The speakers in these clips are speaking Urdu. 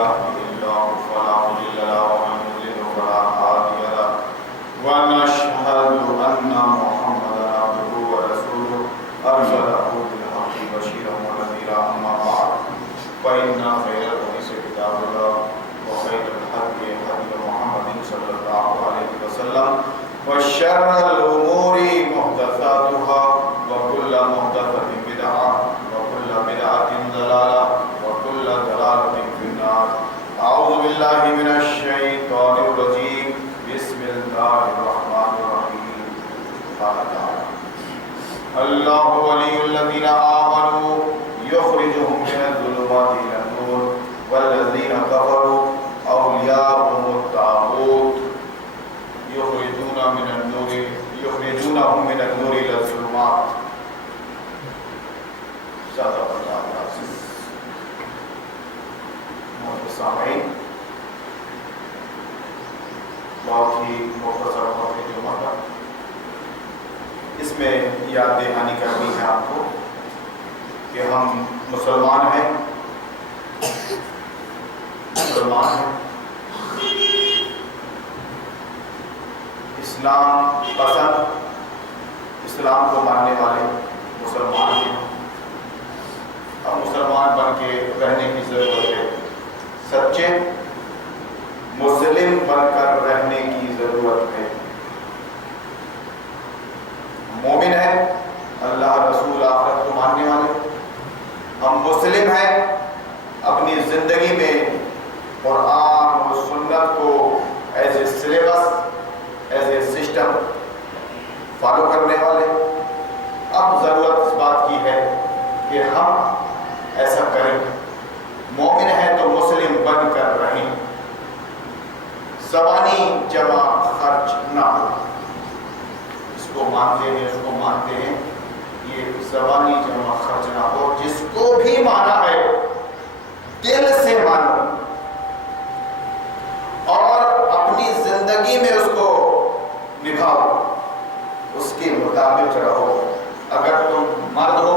يهده الله فلا مضل له ومن يضلل فلا هادي له ونشهد أن محمدا عبده ورسوله أرسله بالحق بشيرا ونذيرا أما بعد فإن خير الحديث كتاب الله وخير الهدي هدي محمد صلى الله عليه وسلم وشر الأمور محدثاتها وكل محدثة بدعة وكل بدعة ضلالة وكل ضلالة في النار. أعوذ بالله من الشيطان الرجيم. بسم الله الرحمن الرحيم. قال تعالى: الله ولي الذين آمنوا يخرجهم من الظلمات إلى النور والذين كفروا أولياءهم الطاغوت يخرجونهم من النور إلى الظلمات. صدق الله العظيم. سامعین، بہت ہی مختصر وقت ہے جمعہ کا، اس میں یاد دہانی کرنی ہے آپ کو کہ ہم مسلمان ہیں، اسلام پسند، اسلام کو ماننے والے مسلمان ہیں. اب مسلمان بن کے رہنے کی ضرورت ہے، سچے مسلم بن کر رہنے کی ضرورت ہے. مومن ہے، اللہ رسول آخرت کو ماننے والے. ہم مسلم ہیں، اپنی زندگی میں قرآن و سنت کو as a syllabus, as a system follow کرنے والے. اب ضرورت اس بات کی ہے کہ ہم ایسا کریں. مومن ہے تو مسلم بن کر رہیں، زبانی جمع خرچ نہ ہو. اس کو مانتے ہیں، اس کو مانتے ہیں، یہ زبانی جمع خرچ نہ ہو. جس کو بھی مانا ہے دل سے مانو اور اپنی زندگی میں اس کو نبھاؤ، اس کے مطابق رہو. اگر تم مرد ہو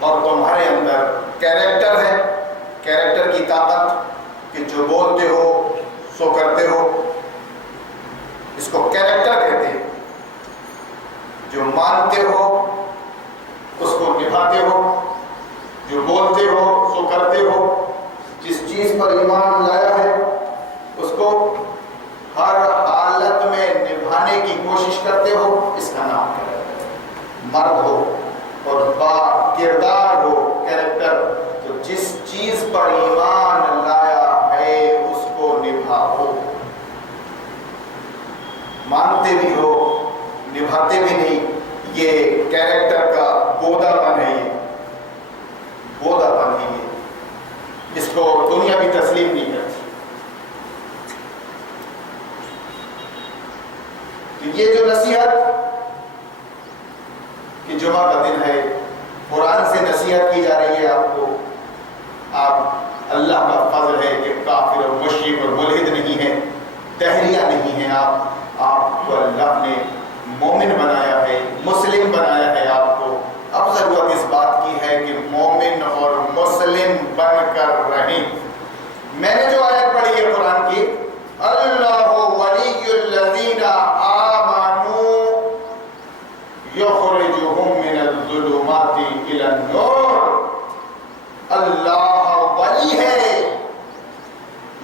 اور تمہارے اندر کیریکٹر ہے، کیریکٹر کی طاقت کہ جو بولتے ہو سو کرتے ہو، اس کو کیریکٹر کہتے ہیں. جو مانتے ہو اس کو نبھاتے ہو، جو بولتے ہو سو کرتے ہو، جس چیز پر ایمان لایا ہے اس کو ہر حالت میں نبھانے کی کوشش کرتے ہو، اس کا نام ہے مرد ہو. اور با کردار ہو، کیریکٹر، تو جس چیز پر ایمان لایا ہے اس کو نبھاؤ. مانتے بھی ہو نبھاتے بھی نہیں، یہ کیریکٹر کا بودا پن ہے. یہ بودا پن ہے، اس کو دنیا بھی تسلیم نہیں کرتی. تو یہ جو نصیحت کہ جمعہ کا دن ہے، قرآن سے نصیحت کی جا رہی ہے آپ کو. آپ اللہ کا فضل ہے کہ کافر اور مشرک اور ملحد نہیں ہیں، دہریہ نہیں ہیں. آپ کو اللہ نے مومن بنایا ہے، مسلم بنایا ہے آپ کو. اب ضرورت اس بات کی ہے کہ مومن اور مسلم بن کر رہیں. میں نے جو آیت پڑھی ہے قرآن کی، اللہ ولی الذین آمنوا یخرجہم من الظلمات الی النور. اللہ ولی ہے،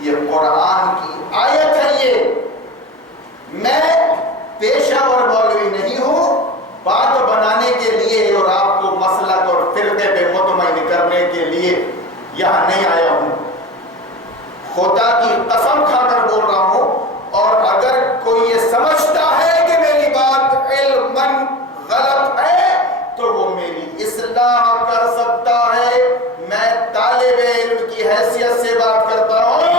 یہ قرآن کی آیت ہے. یہ میں پیشہ ور مولوی نہیں ہوں، بات بنانے کے لیے اور آپ کو مسلک اور فرقے پہ مطمئن کرنے کے لیے یہاں نہیں آیا ہوں. خدا کی قسم کھا کر بول رہا ہوں. اور اگر کوئی یہ سمجھتا ہے کہ میری بات علماً غلط ہے تو وہ میری اصلاح کر سکتا ہے. میں طالب علم کی حیثیت سے بات کرتا ہوں.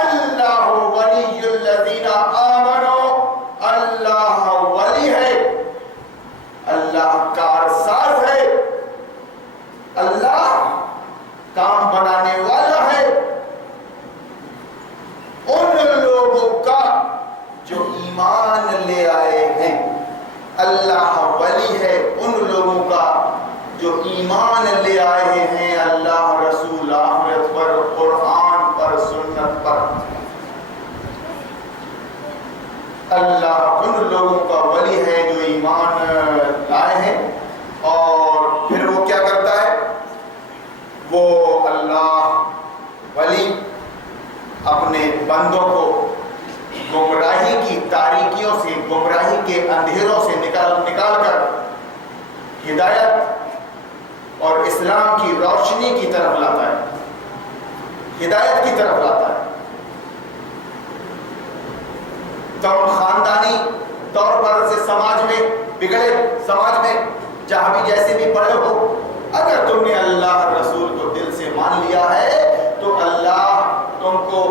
اللہ ولی الذین آمنوا، اللہ ولی ہے، اللہ کارساز ہے، اللہ کام بنانے والا ہے. ان لوگوں کا جو ایمان لے آئے ہیں، اللہ ولی ہے ان لوگوں کا جو ایمان لے آئے ہیں اللہ رسول آخرت پر، قرآن ولی اپنے بندوں کو گمراہی کی تاریکیوں سے، گمراہی کے اندھیروں سے نکال کر ہدایت اور اسلام کی روشنی کی طرف لاتا ہے، ہدایت کی طرف لاتا ہے۔ تم خاندانی طور پر سے سماج میں، بگڑے سماج میں جہاں بھی جیسے بھی پڑے ہو، اگر تم نے اللہ رسول کو دل سے مان لیا ہے تو اللہ تم کو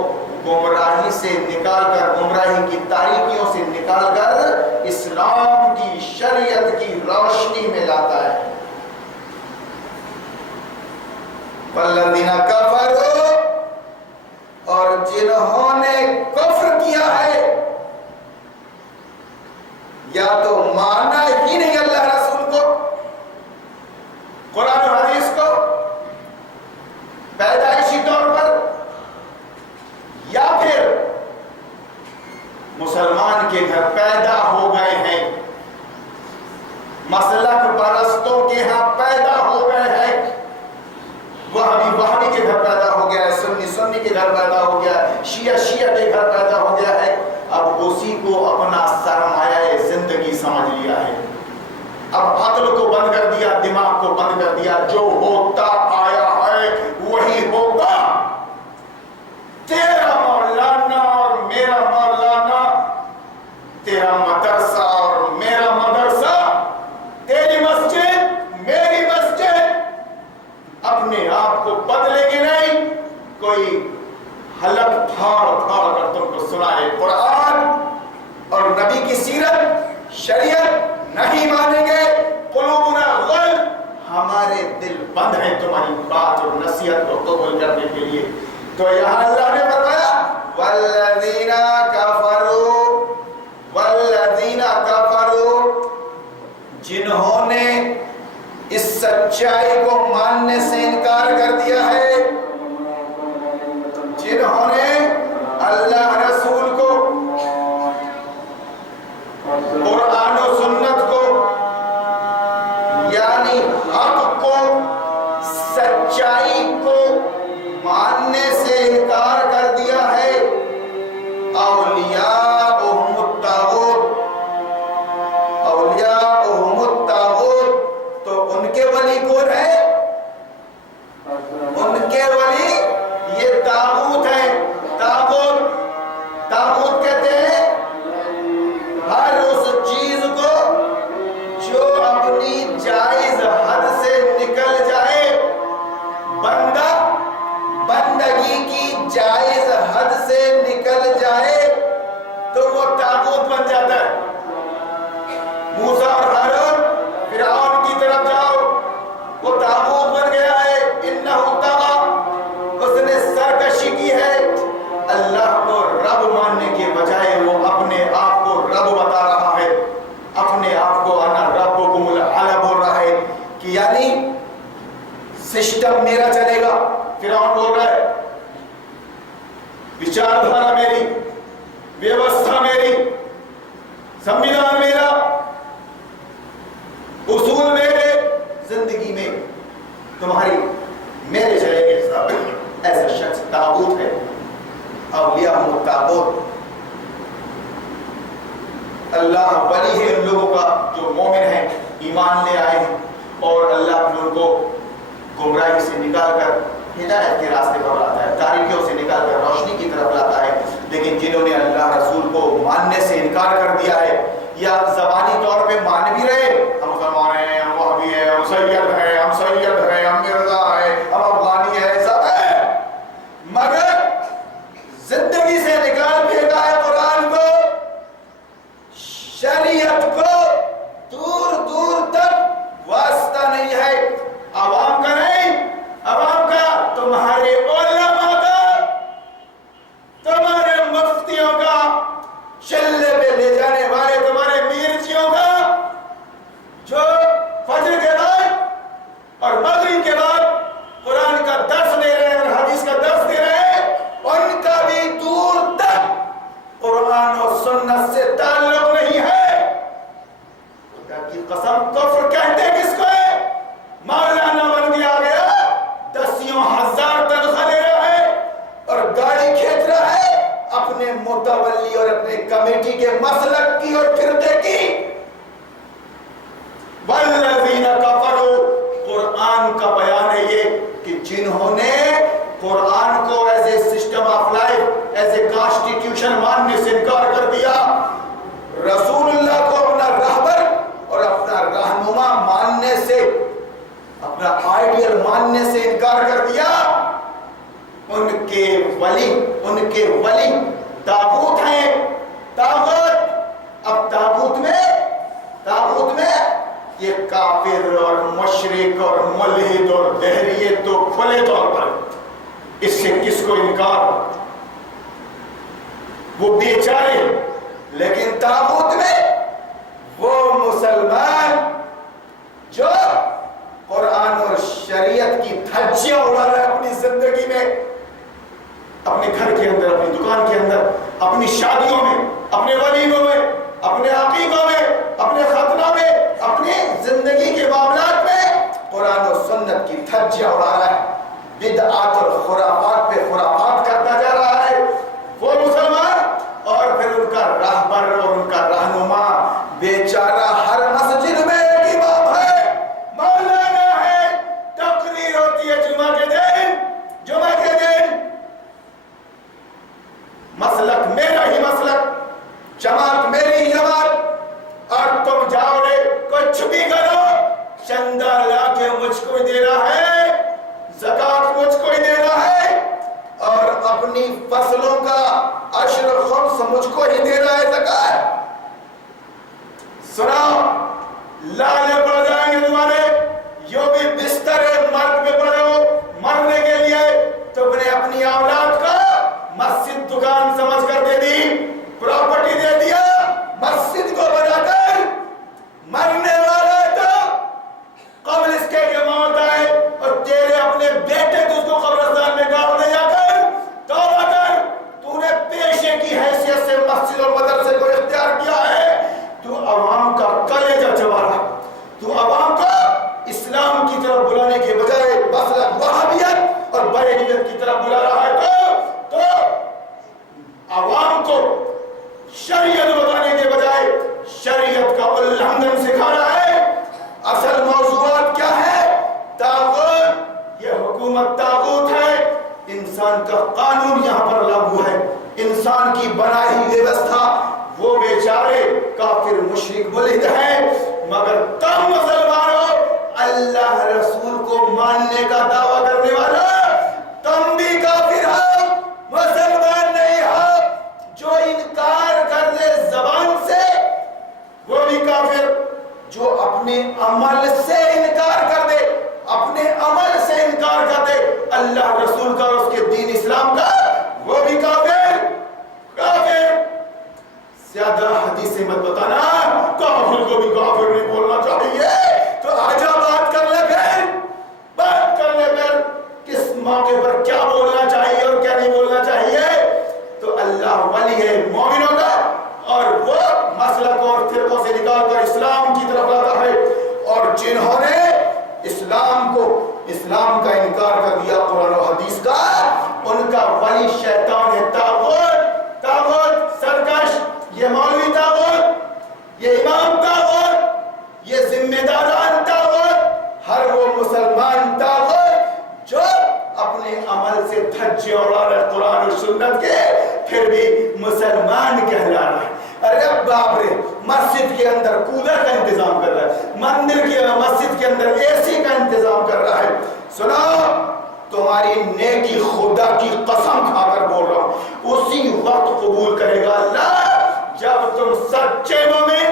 گمراہی سے نکال کر، گمراہی کی تاریکیوں سے نکال کر اسلام کی شریعت کی روشنی میں لاتا ہے۔ والذین کفروا، اور جنہوں نے کفر کیا ہے، یا تو مانا ہی نہیں اللہ رسول کو، قرآن و حدیث کو پیدائشی طور پر، یا پھر مسلمان کے گھر پیدا ہو گئے ہیں، مسلک پرستوں کے ہاں پیدا ہو گئے ہیں، وہابی کے گھر پیدا ہو گیا ہے، سنی کے گھر پیدا ہو گیا ہے، شیعہ کے گھر پیدا ہو گیا ہے، اب اسی کو اپنا سرمایہ زندگی سمجھ لیا ہے، اب عقل کو بند کر دیا، دماغ کو بند کر دیا، جو ہوتا آیا ہے وہی ہوگا، تیرا مولانا اور میرا مولانا، تیرا مدرسہ اور میرا مدرسہ، تیری مسجد میری مسجد، اپنے آپ کو بدلیں گے نہیں، کوئی حلق پھاڑ کر تم کو سنائے قرآن اور نبی کی سیرت شریعت نہیں مانیں گے، قلوبنا غلف، ہمارے دل بند ہیں تمہاری بات اور نصیحت کو قبول کرنے کے لیے۔ تو یہاں اللہ نے فرمایا والذین کفروا، جنہوں نے اس سچائی کو ماننے سے انکار کر دیا ہے، جنہوں نے اللہ رسول کو، قرآن و سنت کو، یعنی حق کو، سچائی کو ماننے سے انکار کر دیا ہے، اولیاءہم الطاغوت، تو ان کے ولی کون ہے؟ ان کے ولی یہ طاغوت ہے۔ طاغوت کہتے ہیں ہر اس چیز کو جو اپنی جائز حد سے نکل جائے، بندگی کی جائز حد سے نکل جائے تو وہ طاغوت بن جاتا ہے۔ موسیٰ اور ہارون فرعون کی طرف جاؤ، وہ طاغوت بن گیا ہے، انہو طغی، اس نے سرکشی کی ہے، اللہ کو رب ماننے کے بجائے وہ اپنے آپ کو رب بتا رہا ہے، اپنے آپ کو انا ربکم الاعلی بول رہا ہے، کہ یعنی سسٹم میرا چلے گا۔ فرعون بول رہا ہے وچار دھارا میری، ویوستھا میری، سمویدھان میرا، اصول میرے، زندگی میں تمہاری میرے چلیں گے۔ ایسا شخص طاغوت ہے۔ اولیاءہم الطاغوت، اللہ ولی ہے ان لوگوں کا جو مومن ہیں، ایمان لے آئے ہیں، اور اللہ ان کو گمراہی سے نکال کر ہدایت کے راستے پر لاتا ہے، تاریکیوں سے نکال کر روشنی کی طرف لاتا ہے۔ لیکن جنہوں نے اللہ رسول کو ماننے سے انکار کر دیا ہے، یا زبانی طور پہ مان بھی رہے، ہم مسلمان ہیں، ہم وہابی ہیں، ہم سید ہیں، ہم مرزا ہیں، ہم افغانی ہیں، سب ہے، مگر زندگی سے نکال پھینکا ہے قرآن کو، شریعت کو، دور دور تک واسطہ نہیں ہے، عوام کا نہیں، عوام کا، تمہارے علماء کا، تمہارے مفتیوں کا، چلے پہ لے جانے والے تمہارے میرچیوں کا، جو فجر کے بعد اور مغرب کے بعد قرآن کا درس دے رہے ہیں اور حدیث کا درس دے رہے ہیں، ان کا بھی دور تک متولی اور اپنے کمیٹی کے مسلک کی اور فرقے کی. والذین کفروا، قرآن کا بیان ہے یہ کہ جنہوں نے قرآن کو as a system of life, as a constitution ماننے سے انکار کر دیا، رسول اللہ کو اپنا رہبر اور اپنا رہنما ماننے سے، اپنا آئیڈیل ماننے سے انکار کر دیا، ان کے ولی تاغوت ہیں. تاغوت، اب تاغوت میں یہ کافر اور مشرک اور ملحد اور دہریے تو کھلے طور پر، اس سے کس کو انکار، وہ بیچارے. لیکن تاغوت میں وہ مسلمان جو قرآن اور شریعت کی دھجیاں اڑا رہا ہے اپنی زندگی میں، اپنے گھر کے اندر، اپنی دکان کے اندر، اپنی شادیوں میں، اپنے ولیموں میں، اپنے عقیقوں میں، اپنے ختنہ میں، اپنی زندگی کے معاملات میں قرآن اور سنت کی دھجیاں اڑا رہا ہے، بدعات اور خرافات پہ خرافات کرتا جا رہا ہے وہ مسلمان. اور پھر ان کا راہبر اور ان کا رہنما بیچارہ ہر مسجد میں ایک امام ہے، مولانا ہے، تقریر ہوتی ہے جمعہ کے دن، مسلک میرا ہی مسلک، جماعت میری ہی جماعت، اور تم جاؤ رے کچھ بھی کرو، چندہ لا کے مجھ کو ہی دینا ہے، زکوٰۃ مجھ کو ہی دینا ہے، اور اپنی فصلوں کا عشر خمس مجھ کو ہی دینا ہے زکوٰۃ. سناؤ، لالے پڑ جائیں گے تمہارے، یوں بھی بستر مرد پہ پڑے ہو مرنے کے لیے، تم نے اپنی اولاد کو مسجد دکان سمجھ کر دے دی، پراپرٹی دے دیا، مسجد کو بنا کر مرنے والا ہے تو قبل اس کے موت آئے اور تیرے اپنے بیٹے کو اس کو قبرستان میں گاڑ دے جا کر توبہ کر. تو نے پیشے کی حیثیت سے مسجد اور مدرسے کو اختیار کیا ہے، تو عوام کا کلیجہ چبا رہا، تو عوام کو اسلام کی طرف بلانے کے بجائے مسلک وہابیت اور بریلیت کی طرف بلا رہا ہے. تو عوام کو شریعت بتانے کے بجائے شریعت کا الہندن سکھا رہا ہے. اصل موضوعات کیا ہے؟ تاغوت، یہ حکومت تاغوت ہے، انسان کا قانون یہاں پر لاگو ہے، انسان کی بنائی ویوستھا، وہ بیچارے کافر مشرک ملحد ہیں، مگر تم مسلمانوں اللہ رسول کو ماننے کا دعویٰ کرنے والا، تم بھی کافر ہو، مسلمان نہیں ہو. جو انکار کر دے زبان سے وہ بھی کافر، جو اپنے عمل سے انکار کر دے، اپنے عمل سے انکار کر دے اللہ رسول کا اور اس کے دین اسلام کا، وہ بھی کافر. زیادہ حدیثیں مت بتانا، کافر کو بھی کافر نہیں بولنا چاہیے. تو آجا بات کر لے پھر کس موقع پر کیا بولنا چاہیے اور کیا نہیں بولنا چاہیے. تو اللہ ولی ہے مومنوں کا، اور وہ مسلک اور فرقوں سے نکال کر اسلام کی طرف لاتا ہے. اور جنہوں نے اسلام کا انکار کر دیا قرآن و حدیث کا، ان کا ولی شیطان ہے. تاغوت سرکش، یہ مولوی تاغوت، یہ امام تاغوت، یہ ذمہ داران تاغوت، ہر وہ مسلمان تاغوت جو اپنے عمل سے دھجے اڑا رہے قرآن و سنت کے، پھر بھی مسلمان کہلا رہا ہے. ارے باپ رے، مسجد کے اندر کولر کا انتظام کر رہا ہے، مسجد کے اندر اے سی کا انتظام کر رہا ہے. سنو، تمہاری نیکی خدا کی قسم کھا کر بول رہا ہوں، اسی وقت قبول کرے گا اللہ جب تم سچے مومن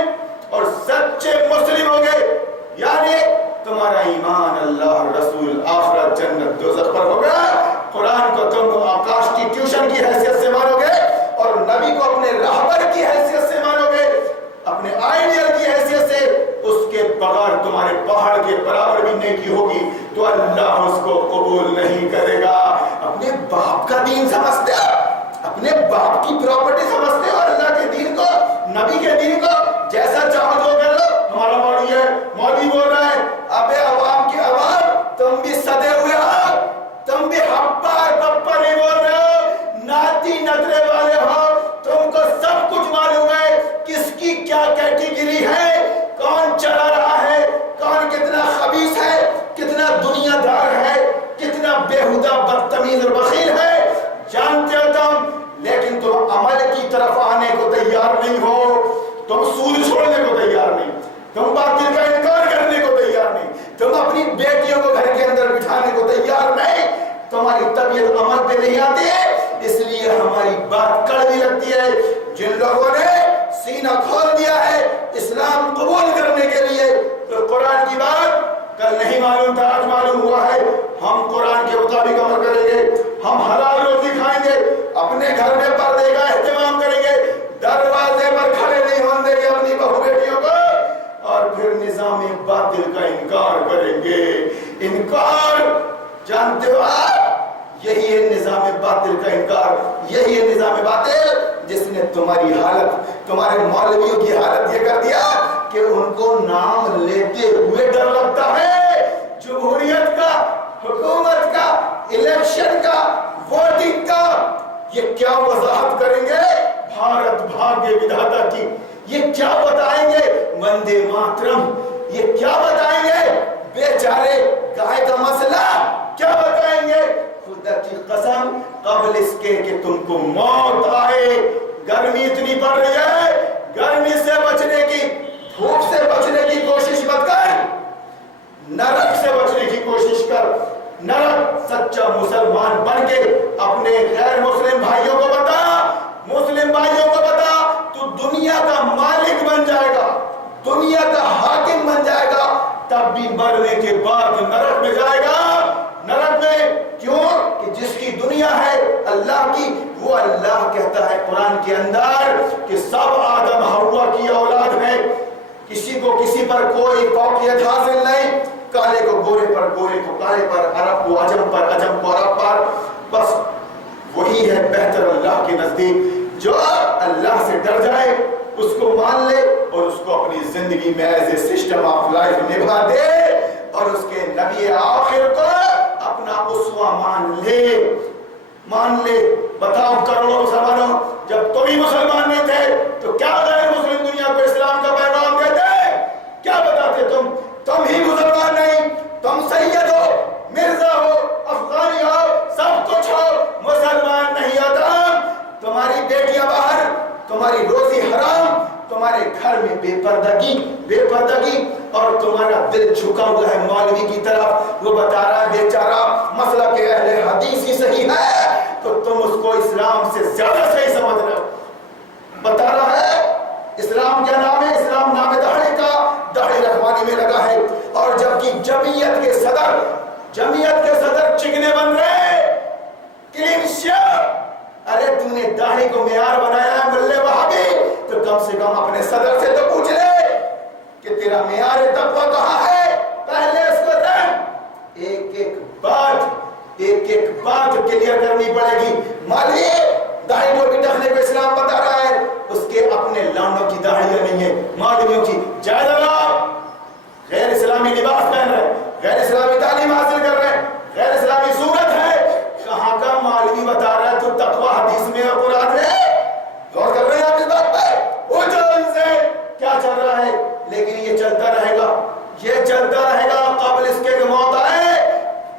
اور سچے مسلم ہوگے، یعنی تمہارا ایمان اللہ رسول آخرت جنت دوزخ پر ہوگا. قرآن کو تم کانسٹیٹیوشن کی حیثیت سے مانو گے اور نبی کو اپنے رہبر کی حیثیت سے مانو گے، اپنے آئیڈیل کی حیثیت سے، اس کے بغیر تمہارے پہاڑ کے برابر بھی نیکی ہوگی تو اللہ اس کو قبول نہیں کرے گا. اپنے باپ کا دین سمجھتے ہو، اپنے باپ کی پراپرٹی سمجھتے ہو، اللہ کے دین کو، نبی کے دین کو جیسا چاہو تو کر لو. ہمارا مولوی ہے، مولوی بول رہا ہے، ابے عوام کی عوام، تم بھی سدے ہوئے ہو، تم بھی ہپا اور پپا نہیں بول رہے ہو، ناتی نترے والے ہو، تم کو لیکن تم عمل کی طرف آنے کو تیار نہیں ہو، تم سود چھوڑنے کو تیار نہیں، تم باطل کا انکار کرنے کو تیار نہیں، تم اپنی بیٹیوں کو گھر کے اندر بٹھانے کو تیار نہیں، تمہاری طبیعت عمل پہ نہیں آتی ہے، اس لیے ہماری بات کڑوی لگتی ہے۔ جن لوگوں نے سینہ کھول دیا ہے اسلام قبول کرنے کے لیے، تو قرآن کی بات کل نہیں معلوم تھا، آج معلوم ہوا ہے، ہم قرآن کے مطابق عمل کریں گے، ہم حلال روزی کھائیں گے، اپنے گھر میں پردے کا اہتمام کریں گے، دروازے پر کھڑے نہیں ہونے دیں گے اپنی بہو بیٹیوں کو، اور پھر نظام باطل کا انکار کریں گے۔ انکار جانتے ہو آپ، یہی ہے نظام باطل کا انکار، یہی ہے نظام باطل جس نے تمہاری حالت، تمہارے مولویوں کی حالت یہ کر دیا کہ ان کو نام لیتے ہوئے ڈر لگتا ہے۔ جمہوریت کا، حکومت کا، الیکشن کا، ووٹنگ کا، یہ کیا وضاحت کریں گے بھارت بھاگیہ ودھاتا کی، یہ کیا بتائیں گے وندے ماترم، یہ کیا بتائیں گے بیچارے گائے کا مسئلہ، کیا بتائیں گے؟ خدا کی قسم قبل اس کے کہ تم کو موت آئے، گرمی اتنی پڑ رہی ہے، گرمی سے بچنے کی، دھوپ سے بچنے کی کوشش مت کر، نرک سے بچنے کی کوشش کر۔ نرک سچا مسلمان بن کے اپنے غیر مسلم بھائیوں کو بتا، مسلم بھائیوں کو بتا، تو دنیا کا مالک بن جائے گا، دنیا کا حاکم بن جائے گا، تب بھی مرنے کے بعد نرک میں جائے گا۔ نرک میں کیوں؟ کہ جس کی دنیا ہے اللہ کی، وہ اللہ کہتا ہے قرآن کے اندر کہ سب آدم حوا کی اولاد ہیں، کسی کو کسی پر کوئی فوقیت حاصل نہیں، کالے کو گورے پر، گورے کو کالے پر، عرب کو عجم پر، عجم کو عرب پر، بس وہی ہے بہتر اللہ کے نزدیک۔ جو اللہ سے ڈر جائے اس کو مان لے اور اس کو اپنی زندگی میں as a system of life نبھا دے، اور اس کے نبی آخر کو اپنا اسوہ مان لے۔ بتاؤ کروڑوں مسلمانوں، جب تم ہی مسلمان نہیں تھے تو کیا غیر مسلم دنیا کو اسلام کا پیغام دیتے؟ کیا بتاتے تم ہی مسلمان نہیں، تم سید ہو، مرزا ہو، افغانی ہو، سب کچھ ہو، مسلمان نہیں ہوتا۔ تمہاری بیٹیاں باہر، تمہاری روزی حرام، تمہارے گھر میں بے پردگی، اور تمہارا دل جھکا ہوا ہے مولوی کی طرف، وہ بتا رہا ہے بیچارہ مسئلہ کہ اہل حدیث ہی صحیح ہے، تو تم اس کو اسلام سے زیادہ صحیح سمجھ رہے ہو۔ بتا رہا ہے اسلام کیا نام ہے؟ اسلام نام ہے داڑھی کا، داڑھی رکھوانے میں لگا ہے، اور جبکہ جمعیت کے صدر چکنے بن رہے، کلین شیو۔ ارے تم نے داڑھی کو معیار بنایا ہے ملے وہابی، تو کم سے کم اپنے صدر سے تو پوچھ لے کہ تیرا معیار تقویٰ کہاں ہے، پہلے اس کو رکھ۔ ایک ایک بات کلیئر کرنی پڑے گی۔ مالی داڑھی کو بھی ڈھکنے کو اسلام بتا رہا ہے، اس کے اپنے لانڈوں کی داڑھیاں نہیں ہیں، مولویوں کی۔ جائز اللہ غیر اسلامی لباس پہن رہے، غیر اسلامی تعلیم حاصل کر رہے، غیر اسلامی صورت ہے، کہاں کا مولوی بتا رہا ہے تو تقویٰ حدیث میں اور قرآن میں؟ غور کر رہے ہیں آپ اس بات پہ؟ وہ جو ان سے کیا چل رہا ہے، لیکن یہ چلتا رہے گا، یہ چلتا رہے گا، قبل اس کے موت آئے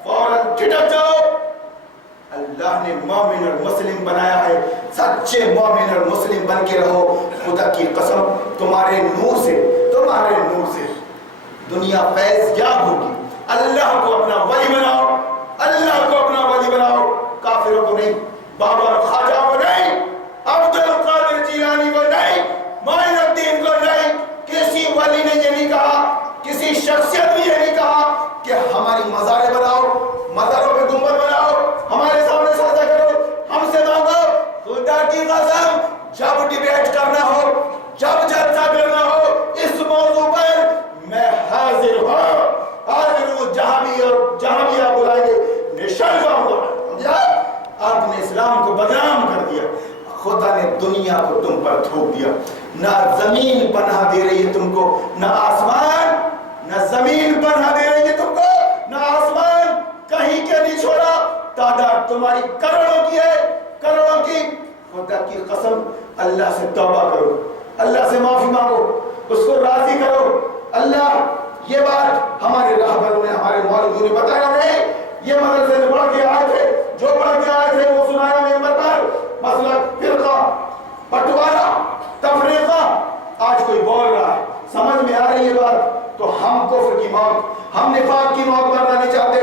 فوراً ٹھٹک جاؤ۔ اللہ نے مومن اور مسلم بنایا ہے، سچے مومن اور مسلم بن کے رہو۔ خدا کی قسم تمہارے نور سے دنیا فیض یاب ہوگی۔ اللہ کو اپنا ولی بناؤ، اللہ کو اپنا ولی بناؤ، کافروں کو نہیں، بابا اور خواجہ کو نہیں، عبد القادر جیلانی کو نہیں، معین الدین کو نہیں۔ کسی ولی نے یہ نہیں کہا، کسی شخصیت نے یہ نہیں کہا کہ ہماری مزاریں بناؤ، مزاروں پہ گنبد بناؤ، ہمارے سامنے سجدہ کرو، ہم سے مانگو۔ خدا کی قسم جب ڈیبیٹ کرنا ہو، جب چرچا کرنا ہو اس موضوع پر، میں حاضر ہوں، جہاں بھی آپ بلائیں گے نشان جاؤں گا۔ آپ نے اسلام کو بدنام کر دیا، خدا نے دنیا کو تم پر تھوک دیا، نہ زمین پناہ دے رہی ہے تم کو، نہ آسمان، نہ زمین پناہ دے رہی ہے تم کو، نہ آسمان کہیں کے نہیں چھوڑا۔ تعداد تمہاری کروڑوں کی ہے، کروڑوں کی۔ خدا کی قسم اللہ سے توبہ کرو، اللہ سے معافی مانگو، اس کو راضی کرو۔ اللہ یہ بات ہمارے راہبروں نے، ہمارے مولویوں نے بتایا نہیں، یہ مدرسے میں پڑھ کے آئے تھے، جو پڑھ کے آئے تھے وہ سنایا ممبر پر، مسئلہ فرقہ بٹوارا، تفریقہ. آج کوئی بول رہا ہے، سمجھ میں آ رہی ہے بات؟ تو ہم کفر کی موت، ہم نفاق کی موت مرنا نہیں چاہتے.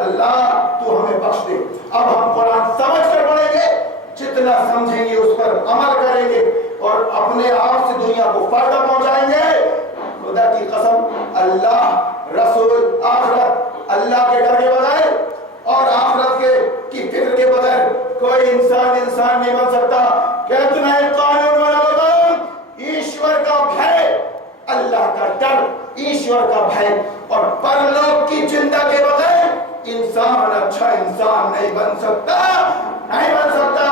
اللہ تو ہمیں بخش دے. اب ہم قرآن سمجھ کر پڑھیں گے، جتنا سمجھیں گے اس پر عمل کریں گے اور اپنے آپ سے دنیا کو فائدہ پہنچائیں گے. خدا کی قسم، اللہ، رسول، آخرت، اللہ کے ڈر کے بغیر اور آخرت کی فکر کے بغیر کوئی انسان نہیں بن سکتا. کہتے ہیں قانون والا بتاؤ، ایشور کا بھے، اللہ کا ڈر، ایشور کا بھے اور پرلوک کی چنتا کے بغیر انسان اچھا انسان نہیں بن سکتا، نہیں بن سکتا.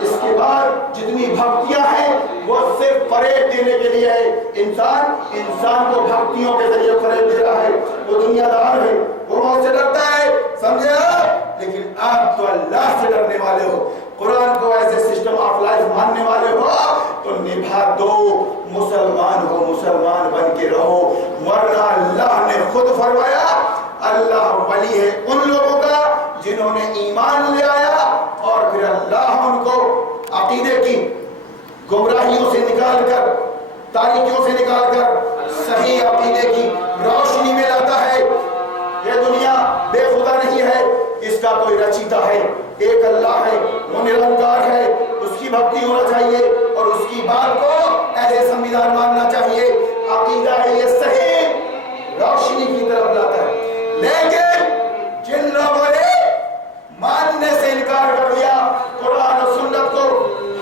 اس کے بعد جتنی بھکتیاں ہیں وہ صرف فریب دینے کے لیے ہے. انسان کو بھکتیوں کے ذریعے فریب دے رہا ہے. وہ دنیا دار ہے، وہ موت سے ڈرتا ہے، سمجھے آپ؟ لیکن آپ تو اللہ سے ڈرنے والے ہو، قرآن کو as a system of life ماننے والے ہو تو نبھا دو. مسلمان ہو، مسلمان بن کے رہو، ورنہ اللہ نے خود فرمایا اللہ ولی ہے ان لوگوں کا جنہوں نے ایمان لے آیا اور پھر اللہ ان کو عقیدے کی گمراہیوں سے نکال کر، تاریکیوں سے نکال کر صحیح عقیدے کی روشنی میں لاتا ہے. یہ دنیا بے خدا نہیں ہے، اس کا کوئی رچیتا ہے. ایک اللہ ہے، وہ نرنکار ہے، اس کی بھکتی ہونا چاہیے اور اس کی بات کو ایسے سنویدھان ماننا چاہیے. عقیدہ ہے یہ صحیح روشنی کی طرف لاتا ہے. لیکن جن لوگوں نے ماننے سے انکار کر دیا قرآن و سنت کو،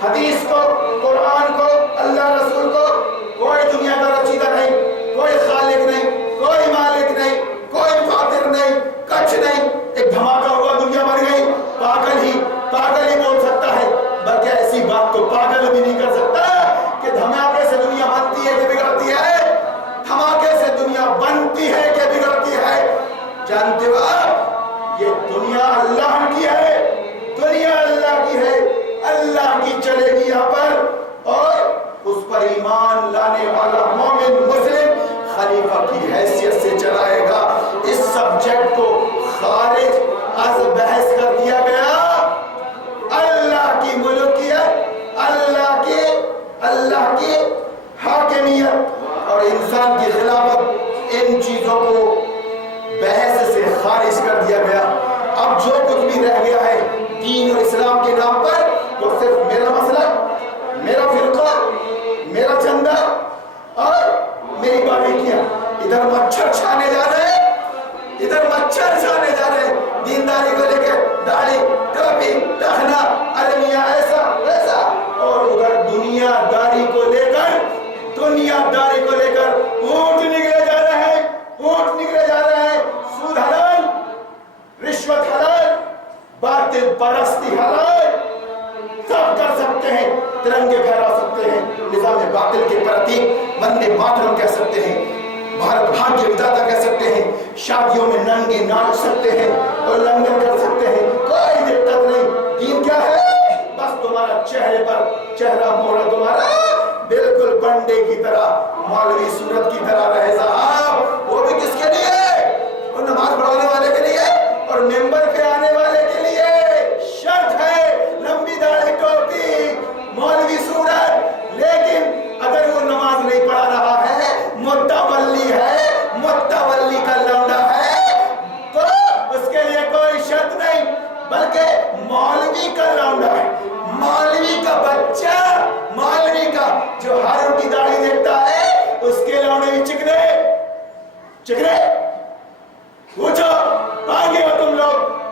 حدیث کو، قرآن کو، اللہ رسول کو، کوئی دنیا کا رچیتا نہیں، کوئی خالق نہیں، کوئی مالک نہیں، کوئی فاتر نہیں، کچھ نہیں. ایک دھماکہ ہوا، دنیا بن گئی. پاگل ہی بول سکتا ہے، بلکہ ایسی بات تو پاگل بھی نہیں کر سکتا کہ دھماکے سے دنیا بنتی ہے کہ بگڑتی ہے. دھماکے سے دنیا بنتی ہے کہ بگڑتی ہے. جانتے ہو آپ، یہ دنیا اللہ کی ہے، دنیا اللہ کی ہے، اللہ کی چلے گی یہاں پر اور اس پر ایمان لانے والا مومن مسلم خلیفہ کی حیثیت سے چلائے گا. اس سبجیکٹ کو خارج از بحث کر دیا گیا. اللہ کی ملکیت، اللہ کی حاکمیت اور انسان کی خلافت، ان چیزوں کو بحث سے خارج کر دیا گیا. اب جو کچھ بھی رہ گیا ہے دین اور اسلام کے نام پر، وہ صرف میرا مسلک، میرا فرقہ، میرا چندہ اور میری باریکیاں. ادھر مچھر چھانے جا رہے ہیں، ادھر مچھر چھانے جا رہے ہیں دینداری کو لے کے، داڑھی، ٹوپی، ٹخنا، المیہ، ایسا ویسا، اور ادھر دنیا داری کو لے کر اونٹ نکلے جا رہے ہیں، سود حلال، رشوت حلال، باطل پرستی حلال. سب کر سکتے ہیں، ترنگے پھیلا سکتے ہیں، نظام باطل کے پرتیک وندے ماترم کہہ سکتے ہیں، بھارت بھاگیہ وداتا کہہ سکتے ہیں، شادیوں میں ننگے ناچ سکتے ہیں اور لنگر کر سکتے ہیں. کوئی دقت نہیں. دین کیا ہے؟ بس تمہارا چہرے پر چہرہ موڑا تمہارا بالکل بنڈے کی طرح، مولوی صورت کی طرح رہے صاحب. وہ بھی کس کے لیے؟ وہ نماز پڑھانے والے کے لیے اور ممبر پہ آنے والے کے لیے. شرط ہے لمبی داڑھی، ٹوپی، مولوی صورت. لیکن اگر وہ نماز نہیں پڑھا رہا ہے، متولی ہے، متولی کا لونڈا ہے، تو اس کے لیے کوئی شرط نہیں، بلکہ مولوی کا لونڈا ہے، مولوی کا بچہ، مولوی کا جو ہاروں کی داڑھی دیکھتا ہے، اس کے لونڈے بھی چکنے. پوچھو آگے ہو تم لوگ،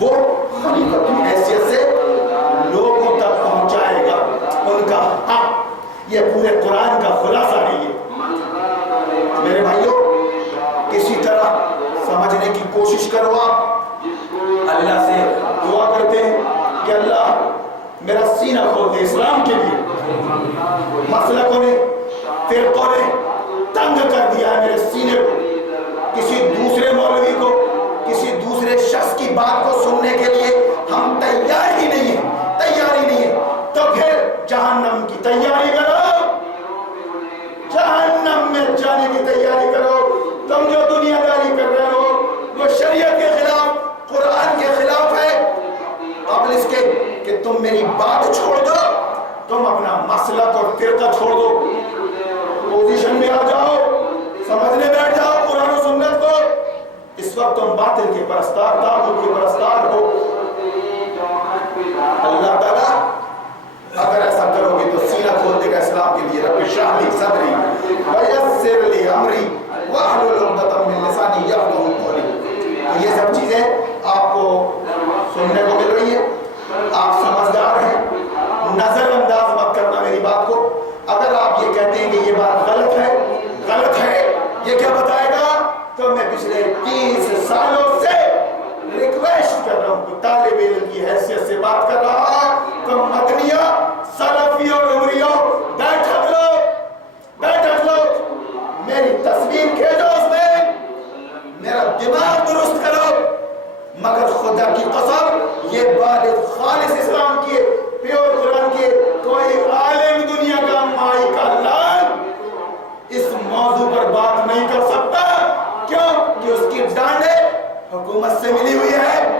وہ خلیفہ کی حیثیت سے لوگوں تک پہنچائے گا ان کا حق۔ یہ پورے قرآن کا خلاصہ ہے۔ یہ میرے بھائیوں کسی طرح سمجھنے کی کوشش کرو، آپ اللہ سے دعا کرتے ہیں کہ اللہ میرا سینہ کھول دے اسلام کے لیے۔ مسلکوں نے فرقوں نے تنگ کر دیا ہے میرے سینے کو، کسی دوسرے مولوی کو کسی دوسرے شخص کی بات کو سننے کے لیے ہم تیار ہی نہیں ہیں، تیاری نہیں ہے۔ تو پھر جہنم کی تیاری کرو، جہنم میں جانے کی تیاری کرو۔ تم جو دنیا داری کر رہے ہو وہ شریعت کے خلاف، قرآن کے خلاف ہے۔ قبل اس کے کہ تم میری بات چھوڑ دو، تم اپنا مسلک اور فرقہ چھوڑ دو، پوزیشن میں آ جاؤ، سمجھنے بیٹھ جاؤ قرآن و سنت کو۔ اس وقت تم باطل کے پرستار، طاغوت کے پرستار ہو۔ اللہ تعالیٰ اگر ایسا کرو گے تو سینہ کھول دے گا اسلام کے لیے۔ رب اشرح لی صدری ویسر لی امری واحلل عقدۃ من لسانی یفقہوا قولی۔ یہ سب چیزیں آپ کو سننے کو مل رہی ہیں، آپ سمجھدار ہیں، نظر انداز مت کرنا میری بات کو۔ اگر آپ یہ کہتے ہیں کہ یہ بات غلط ہے، غلط ہے، یہ کیا بتائے گا؟ تو میں پچھلے 30 سالوں سے ریکویسٹ کر رہا ہوں کہ طالب علم کی حیثیت سے بات کر رہا، تو مدنیہ سلفیوں عمریوں بیٹھک لو، بیٹھک لو، میری تصویر کھینچو، اس میں میرا دماغ درست کرو، مگر خدا کی قسم یہ بالغ خالص اسلام کی پیور قرآن کی کوئی عالم دنیا کا مائی کا لال اس موضوع پر بات نہیں کر سکتا۔ کیوں کہ اس کی ڈانڈیں حکومت سے ملی ہوئی ہے،